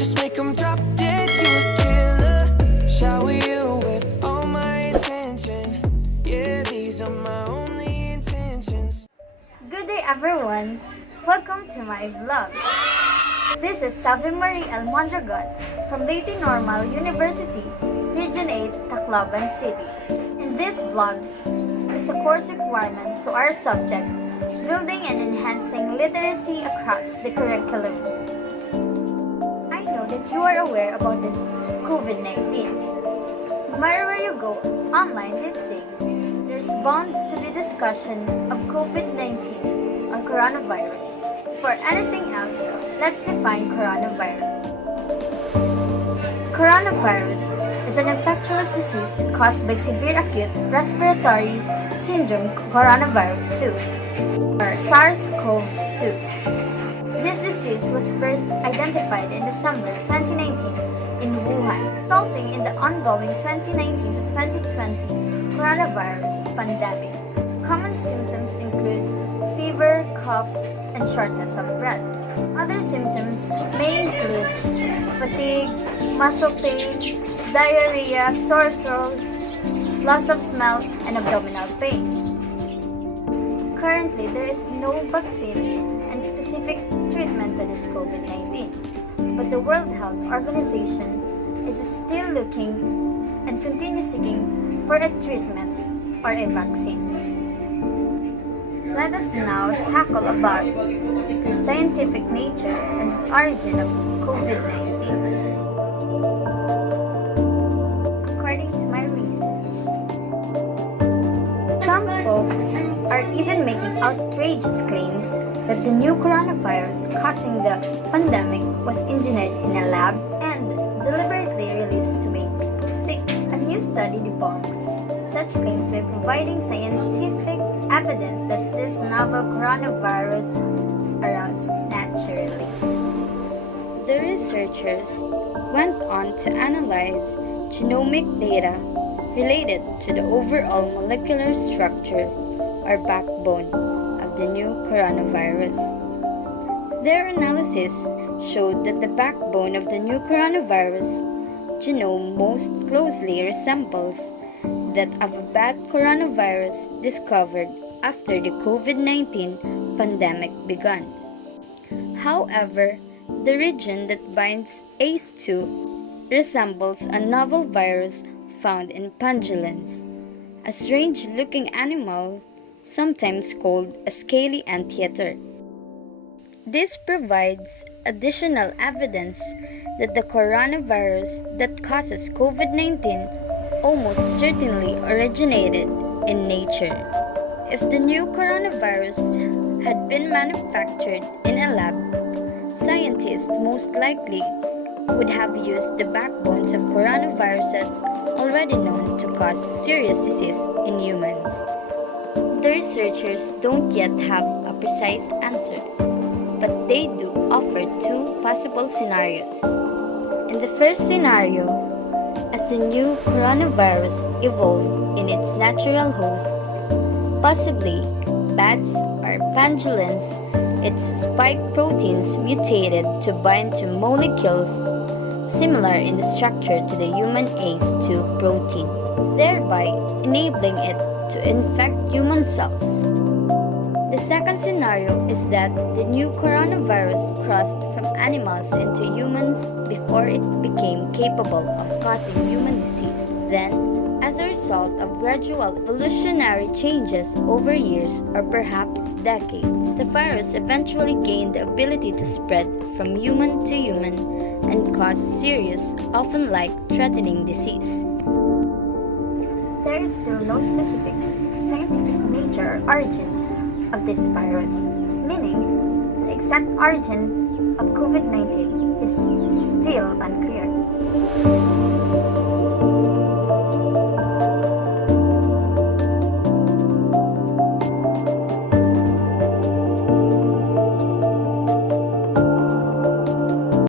just make them drop dead. You a killer. Shower you with all my attention. Yeah, these are my only intentions. Good day everyone! Welcome to my vlog. This is Savi Marie El Mondragon from Leyte Normal University, Region 8, Tacloban City. In this vlog is a course requirement to our subject, Building and Enhancing Literacy Across the Curriculum. I know that you are aware about this COVID-19. No matter where you go online these days, there's bound to be discussion of COVID-19 on coronavirus. For anything else, let's define coronavirus. Coronavirus is an infectious disease caused by severe acute respiratory syndrome coronavirus 2, or SARS-CoV-2. This disease was first identified in December 2019 in Wuhan, resulting in the ongoing 2019 to 2020 coronavirus pandemic. Common symptoms include fever, cough, and shortness of breath. Other symptoms may include fatigue, muscle pain, diarrhea, sore throat, loss of smell, and abdominal pain. Currently, there is no vaccine and specific treatment to this COVID-19, but the World Health Organization is still looking and continue seeking for a treatment or a vaccine. Let us now tackle about the scientific nature and origin of COVID-19. According to my research, some folks are even making outrageous claims that the new coronavirus causing the pandemic was engineered in a lab and deliberately released to make people sick. A new study debunks such claims by providing scientific evidence that this novel coronavirus arose naturally. The researchers went on to analyze genomic data related to the overall molecular structure or backbone of the new coronavirus. Their analysis showed that the backbone of the new coronavirus genome most closely resembles that of a bat coronavirus discovered after the COVID-19 pandemic began. However, the region that binds ACE2 resembles a novel virus found in pangolins, a strange-looking animal sometimes called a scaly anteater. This provides additional evidence that the coronavirus that causes COVID-19 almost certainly originated in nature. If the new coronavirus had been manufactured in a lab, scientists most likely would have used the backbones of coronaviruses already known to cause serious disease in humans. The researchers don't yet have a precise answer, but they do offer two possible scenarios. In the first scenario, as the new coronavirus evolved in its natural hosts, possibly bats or pangolins, its spike proteins mutated to bind to molecules similar in the structure to the human ACE2 protein, thereby enabling it to infect human cells. The second scenario is that the new coronavirus crossed from animals into humans before it became capable of causing human disease. Then, as a result of gradual evolutionary changes over years or perhaps decades, the virus eventually gained the ability to spread from human to human and cause serious, often life-threatening disease. There is still no specific scientific nature or origin of this virus, meaning the exact origin of COVID-19 is still unclear.